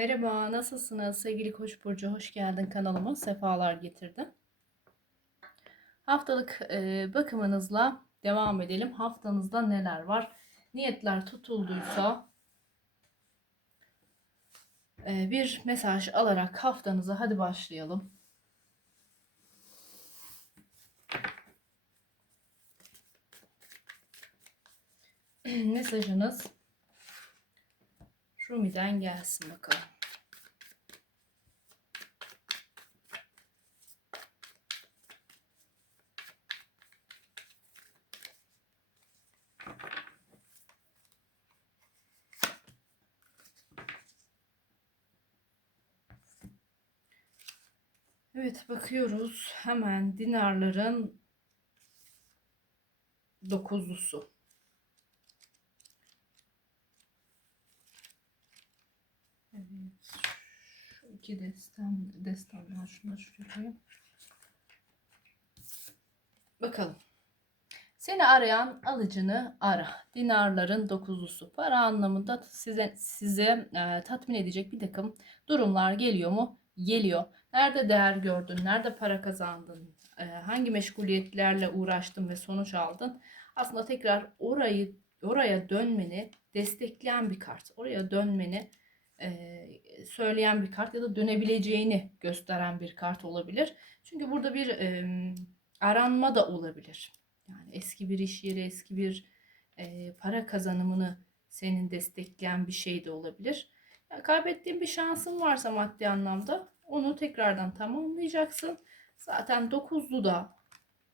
Merhaba, nasılsınız sevgili Koç burcu? Hoş geldin kanalıma. Sefalar getirdin. Haftalık e, bakımınızla devam edelim. Haftanızda neler var? Niyetler tutulduysa e, bir mesaj alarak haftanıza hadi başlayalım. Mesajınız Rumi'den gelsin bakalım. Evet bakıyoruz hemen dinarların dokuzlusu. Şu iki destan destanlar şunları şuraya. Bakalım. Seni arayan alıcını ara. Dinarların dokuzlusu. Para anlamında size size e, tatmin edecek bir takım durumlar geliyor mu? Geliyor. Nerede değer gördün? Nerede para kazandın? E, hangi meşguliyetlerle uğraştın ve sonuç aldın? Aslında tekrar orayı oraya dönmeni destekleyen bir kart. Oraya dönmeni e, söyleyen bir kart ya da dönebileceğini gösteren bir kart olabilir. Çünkü burada bir aranma da olabilir. Yani eski bir iş yeri, eski bir para kazanımını senin destekleyen bir şey de olabilir. Yani kaybettiğin bir şansın varsa maddi anlamda onu tekrardan tamamlayacaksın. Zaten dokuzlu da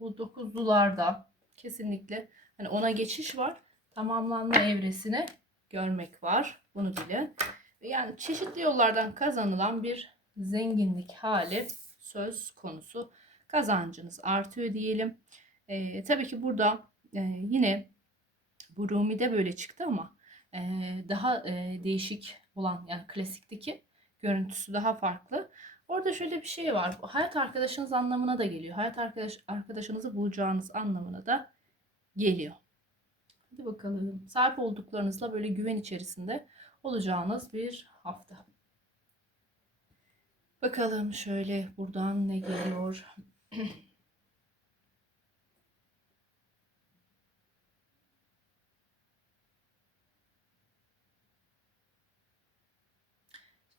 bu dokuzlularda kesinlikle hani ona geçiş var. Tamamlanma evresine görmek var. Bunu bilin. Yani çeşitli yollardan kazanılan bir zenginlik hali söz konusu. Kazancınız artıyor diyelim. Ee, tabii ki burada e, yine bu Rumi'de böyle çıktı ama e, daha e, değişik olan yani klasikteki görüntüsü daha farklı. Orada şöyle bir şey var. Hayat arkadaşınız anlamına da geliyor. Hayat arkadaş arkadaşınızı bulacağınız anlamına da geliyor. Hadi bakalım. Sahip olduklarınızla böyle güven içerisinde olacağınız bir hafta. Bakalım şöyle buradan ne geliyor.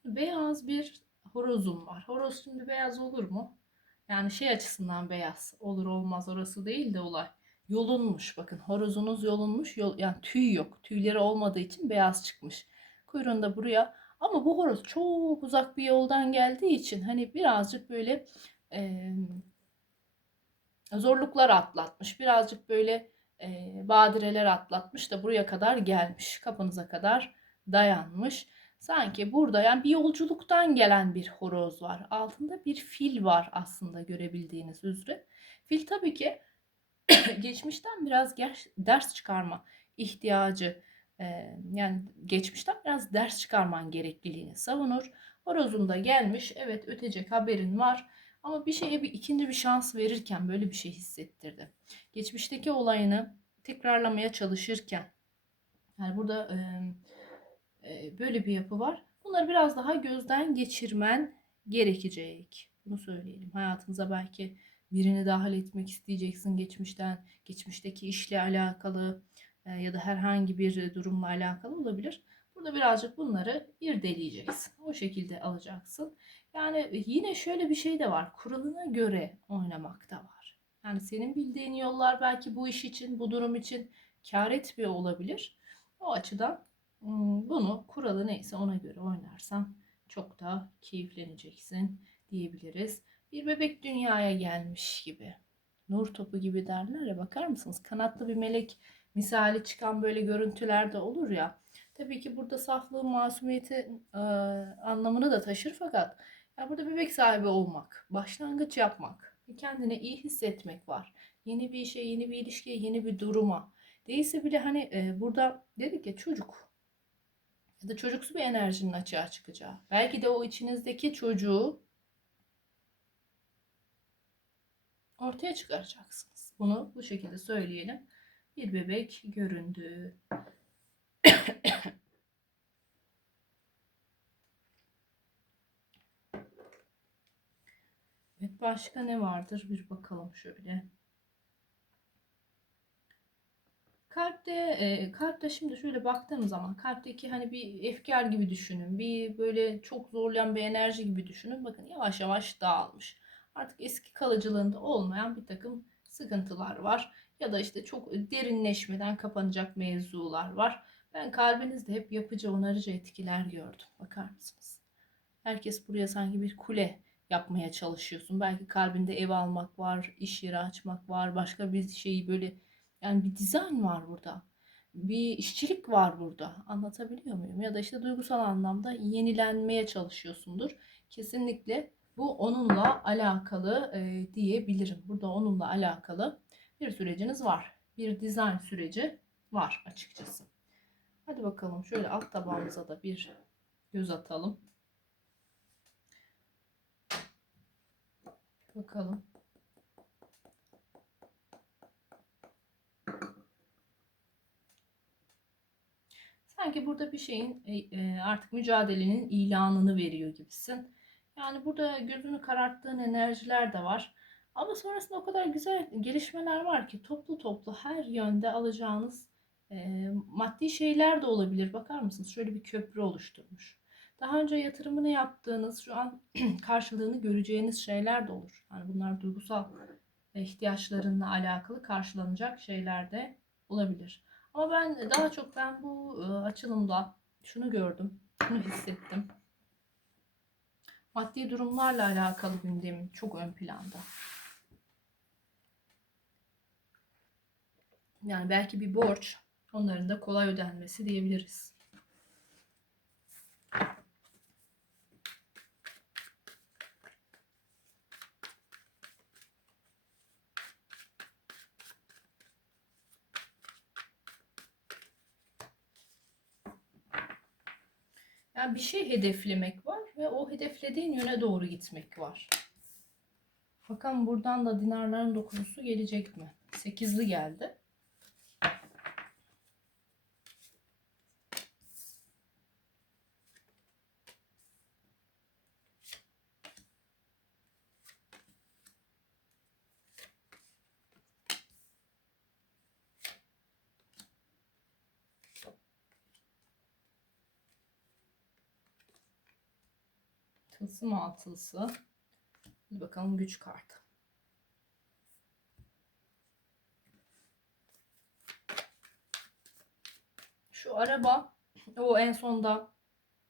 Beyaz bir horozum var. Horoz şimdi beyaz olur mu? Yani şey açısından beyaz olur olmaz orası değil de olay. Yolunmuş bakın horozunuz yolunmuş yol, yani tüy yok. Tüyleri olmadığı için beyaz çıkmış. Kuyruğunu da buraya ama bu horoz çok uzak bir yoldan geldiği için hani birazcık böyle e, zorluklar atlatmış. Birazcık böyle e, badireler atlatmış da buraya kadar gelmiş. Kapınıza kadar dayanmış. Sanki burada yani bir yolculuktan gelen bir horoz var. Altında bir fil var aslında görebildiğiniz üzere. Fil tabii ki geçmişten biraz ders çıkarma ihtiyacı yani geçmişten biraz ders çıkarman gerekliliğini savunur. Horozun da gelmiş evet ötecek haberin var ama bir şeye bir ikinci bir şans verirken böyle bir şey hissettirdi. Geçmişteki olayını tekrarlamaya çalışırken yani burada e, böyle bir yapı var. Bunları biraz daha gözden geçirmen gerekecek. Bunu söyleyelim. Hayatınıza belki birini dahil etmek isteyeceksin geçmişten, geçmişteki işle alakalı e, ya da herhangi bir durumla alakalı olabilir. Burada birazcık bunları irdeleyeceksin. O şekilde alacaksın. Yani yine şöyle bir şey de var. Kuralına göre oynamak da var. Yani senin bildiğin yollar belki bu iş için, bu durum için kar etmiyor olabilir. O açıdan bunu kuralı neyse ona göre oynarsan çok da keyifleneceksin diyebiliriz. Bir bebek dünyaya gelmiş gibi. Nur topu gibi derler ya bakar mısınız? Kanatlı bir melek misali çıkan böyle görüntüler de olur ya. Tabii ki burada saflığı, masumiyeti e, anlamını da taşır fakat ya burada bebek sahibi olmak, başlangıç yapmak, kendini iyi hissetmek var. Yeni bir işe, yeni bir ilişkiye, yeni bir duruma. Değilse bile hani e, burada dedik ya çocuk ya da çocuksu bir enerjinin açığa çıkacağı. Belki de o içinizdeki çocuğu ortaya çıkaracaksınız. Bunu bu şekilde söyleyelim bir bebek göründü. evet, başka ne vardır bir bakalım şöyle. Kalpte e, kalpte şimdi şöyle baktığım zaman kalpteki hani bir efkar gibi düşünün. Bir böyle çok zorlayan bir enerji gibi düşünün. Bakın yavaş yavaş dağılmış. Artık eski kalıcılığında olmayan bir takım sıkıntılar var. Ya da işte çok derinleşmeden kapanacak mevzular var. Ben kalbinizde hep yapıcı, onarıcı etkiler gördüm. Bakar mısınız? Herkes buraya sanki bir kule yapmaya çalışıyorsun. Belki kalbinde ev almak var, iş yeri açmak var, başka bir şeyi böyle yani bir dizayn var burada. Bir işçilik var burada. Anlatabiliyor muyum? Ya da işte duygusal anlamda yenilenmeye çalışıyorsundur. Kesinlikle bu onunla alakalı e, diyebilirim. Burada onunla alakalı bir süreciniz var. Bir dizayn süreci var açıkçası. Hadi bakalım şöyle alt tabağımıza da bir göz atalım. Bakalım. Sanki burada bir şeyin e, e, artık mücadelenin ilanını veriyor gibisin. Yani burada gözünü kararttığın enerjiler de var. Ama sonrasında o kadar güzel gelişmeler var ki toplu toplu her yönde alacağınız e, maddi şeyler de olabilir. Bakar mısınız? Şöyle bir köprü oluşturmuş. Daha önce yatırımını yaptığınız, şu an karşılığını göreceğiniz şeyler de olur. Yani bunlar duygusal ihtiyaçlarınla alakalı karşılanacak şeyler de olabilir. Ama ben daha çok ben bu açılımda şunu gördüm, şunu hissettim. Maddi durumlarla alakalı gündemim çok ön planda. Yani belki bir borç, onların da kolay ödenmesi diyebiliriz. Yani bir şey hedeflemek var ve o hedeflediğin yöne doğru gitmek var. Bakalım buradan da dinarların dokunusu gelecek mi? Sekizli geldi. Tılsım altılısı. Hadi bakalım güç kartı. Şu araba o en sonda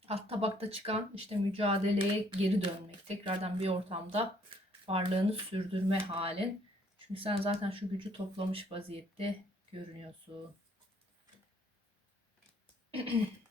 alt tabakta çıkan işte mücadeleye geri dönmek. Tekrardan bir ortamda varlığını sürdürme halin. Çünkü sen zaten şu gücü toplamış vaziyette görünüyorsun.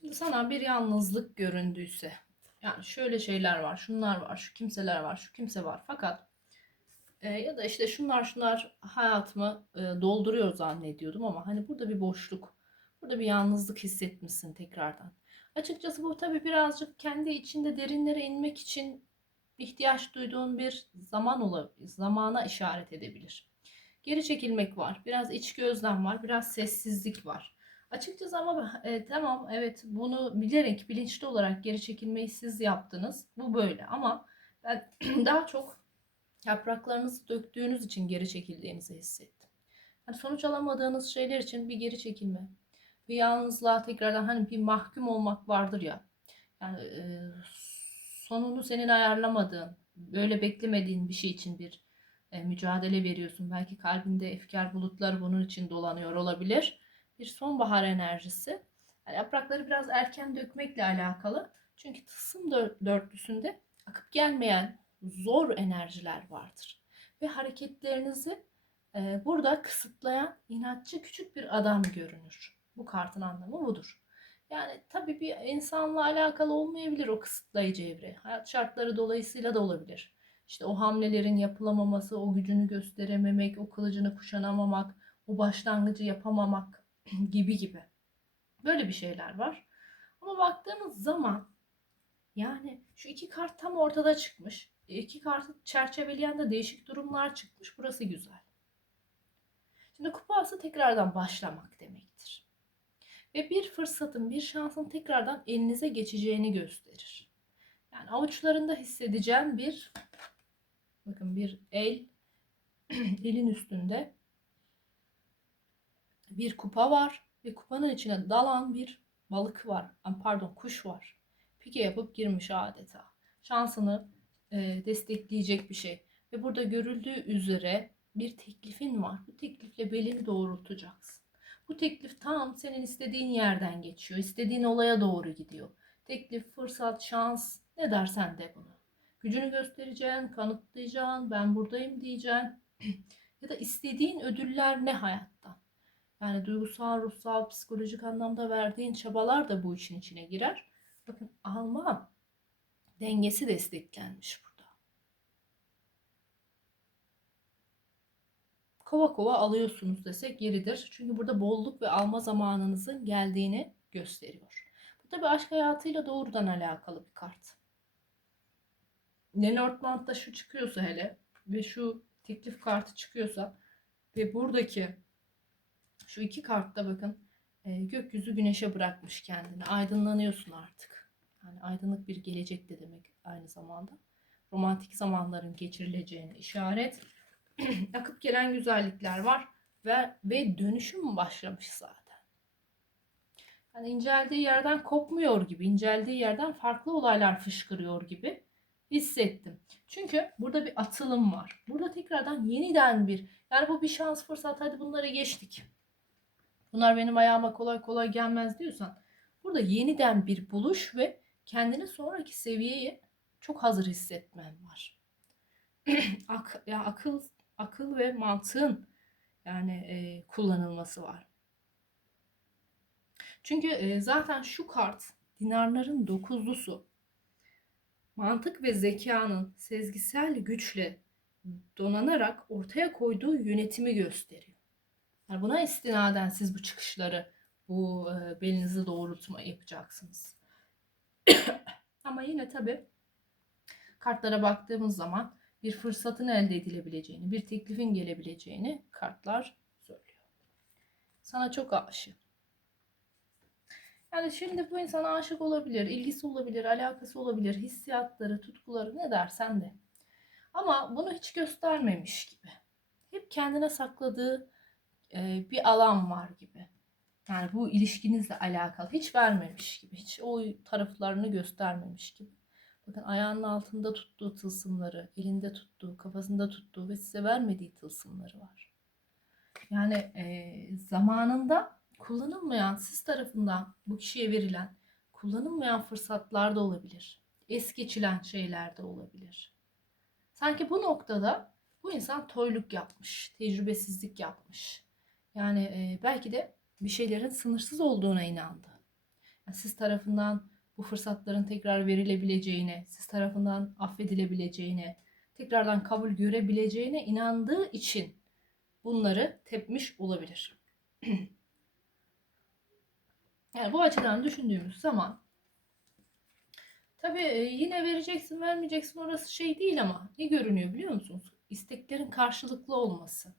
Şimdi sana bir yalnızlık göründüyse yani şöyle şeyler var, şunlar var, şu kimseler var, şu kimse var. Fakat e, ya da işte şunlar şunlar hayatımı e, dolduruyor zannediyordum ama hani burada bir boşluk, burada bir yalnızlık hissetmişsin tekrardan. Açıkçası bu tabii birazcık kendi içinde derinlere inmek için ihtiyaç duyduğun bir zaman olabilir, zamana işaret edebilir. Geri çekilmek var, biraz iç gözlem var, biraz sessizlik var. Açıkçası ama e, tamam evet bunu bilerek bilinçli olarak geri çekilmeyi siz yaptınız. Bu böyle ama ben daha çok yapraklarınızı döktüğünüz için geri çekildiğinizi hissettim. Yani sonuç alamadığınız şeyler için bir geri çekilme. Bir yalnızlığa tekrardan hani bir mahkum olmak vardır ya. Yani e, sonunu senin ayarlamadığın, böyle beklemediğin bir şey için bir e, mücadele veriyorsun. Belki kalbinde efkar bulutları bunun için dolanıyor olabilir bir sonbahar enerjisi. Yani yaprakları biraz erken dökmekle alakalı. Çünkü tılsım dörtlüsünde akıp gelmeyen zor enerjiler vardır. Ve hareketlerinizi e, burada kısıtlayan inatçı küçük bir adam görünür. Bu kartın anlamı budur. Yani tabii bir insanla alakalı olmayabilir o kısıtlayıcı evre. Hayat şartları dolayısıyla da olabilir. İşte o hamlelerin yapılamaması, o gücünü gösterememek, o kılıcını kuşanamamak, o başlangıcı yapamamak gibi gibi. Böyle bir şeyler var. Ama baktığımız zaman yani şu iki kart tam ortada çıkmış. İki kartı çerçeveleyen de değişik durumlar çıkmış. Burası güzel. Şimdi kupası tekrardan başlamak demektir. Ve bir fırsatın, bir şansın tekrardan elinize geçeceğini gösterir. Yani avuçlarında hissedeceğim bir bakın bir el elin üstünde bir kupa var ve kupanın içine dalan bir balık var. Pardon kuş var. Pike yapıp girmiş adeta. Şansını e, destekleyecek bir şey. Ve burada görüldüğü üzere bir teklifin var. Bu teklifle belini doğrultacaksın. Bu teklif tam senin istediğin yerden geçiyor. İstediğin olaya doğru gidiyor. Teklif, fırsat, şans ne dersen de bunu. Gücünü göstereceksin, kanıtlayacaksın, ben buradayım diyeceksin. ya da istediğin ödüller ne hayattan? Yani duygusal, ruhsal, psikolojik anlamda verdiğin çabalar da bu işin içine girer. Bakın alma dengesi desteklenmiş burada. Kova kova alıyorsunuz desek yeridir. Çünkü burada bolluk ve alma zamanınızın geldiğini gösteriyor. Bu tabi aşk hayatıyla doğrudan alakalı bir kart. Lenormand'da şu çıkıyorsa hele ve şu teklif kartı çıkıyorsa ve buradaki şu iki kartta bakın e, gökyüzü güneşe bırakmış kendini. Aydınlanıyorsun artık. Yani aydınlık bir gelecek de demek aynı zamanda. Romantik zamanların geçirileceğine işaret. Akıp gelen güzellikler var ve ve dönüşüm başlamış zaten. Yani inceldiği yerden kopmuyor gibi, inceldiği yerden farklı olaylar fışkırıyor gibi hissettim. Çünkü burada bir atılım var. Burada tekrardan yeniden bir yani bu bir şans fırsat hadi bunları geçtik. Bunlar benim ayağıma kolay kolay gelmez diyorsan burada yeniden bir buluş ve kendini sonraki seviyeye çok hazır hissetmen var. Ak, ya akıl akıl ve mantığın yani e, kullanılması var. Çünkü e, zaten şu kart dinarların dokuzlusu mantık ve zekanın sezgisel güçle donanarak ortaya koyduğu yönetimi gösteriyor. Yani buna istinaden siz bu çıkışları, bu e, belinizi doğrultma yapacaksınız. Ama yine tabii kartlara baktığımız zaman bir fırsatın elde edilebileceğini, bir teklifin gelebileceğini kartlar söylüyor. Sana çok aşık. Yani şimdi bu insana aşık olabilir, ilgisi olabilir, alakası olabilir, hissiyatları, tutkuları ne dersen de. Ama bunu hiç göstermemiş gibi. Hep kendine sakladığı e, bir alan var gibi. Yani bu ilişkinizle alakalı hiç vermemiş gibi, hiç o taraflarını göstermemiş gibi. Bakın ayağının altında tuttuğu tılsımları, elinde tuttuğu, kafasında tuttuğu ve size vermediği tılsımları var. Yani e, zamanında kullanılmayan, siz tarafından bu kişiye verilen kullanılmayan fırsatlar da olabilir. Es geçilen şeyler de olabilir. Sanki bu noktada bu insan toyluk yapmış, tecrübesizlik yapmış. Yani e, belki de bir şeylerin sınırsız olduğuna inandı. Yani siz tarafından bu fırsatların tekrar verilebileceğine, siz tarafından affedilebileceğine, tekrardan kabul görebileceğine inandığı için bunları tepmiş olabilir. yani bu açıdan düşündüğümüz zaman tabii e, yine vereceksin vermeyeceksin orası şey değil ama ne görünüyor biliyor musunuz? İsteklerin karşılıklı olması.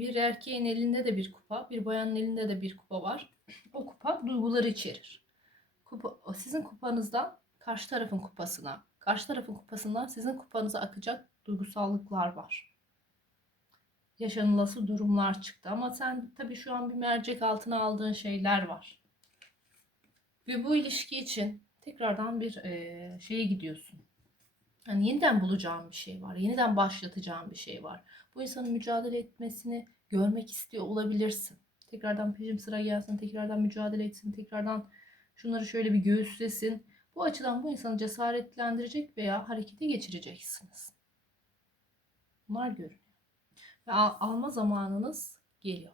Bir erkeğin elinde de bir kupa, bir bayanın elinde de bir kupa var. O kupa duyguları içerir kupa, sizin kupanızdan karşı tarafın kupasına, karşı tarafın kupasından sizin kupanıza akacak duygusallıklar var. Yaşanılası durumlar çıktı ama sen tabii şu an bir mercek altına aldığın şeyler var. Ve bu ilişki için tekrardan bir e, şeye gidiyorsun. Yani yeniden bulacağım bir şey var. Yeniden başlatacağım bir şey var. Bu insanın mücadele etmesini görmek istiyor olabilirsin. Tekrardan peşim sıra gelsin, tekrardan mücadele etsin, tekrardan Şunları şöyle bir göğüslesin. Bu açıdan bu insanı cesaretlendirecek veya harekete geçireceksiniz. Bunlar görünüyor. ve al- alma zamanınız geliyor.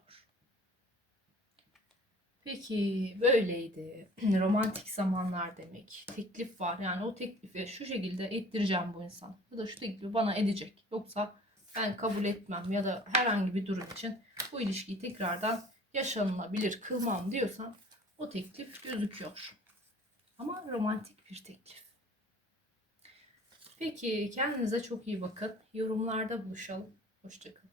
Peki böyleydi. Romantik zamanlar demek. Teklif var. Yani o teklifi şu şekilde ettireceğim bu insan. Ya da şu teklifi bana edecek. Yoksa ben kabul etmem ya da herhangi bir durum için bu ilişkiyi tekrardan yaşanılabilir kılmam diyorsan o teklif gözüküyor. Ama romantik bir teklif. Peki kendinize çok iyi bakın. Yorumlarda buluşalım. Hoşçakalın.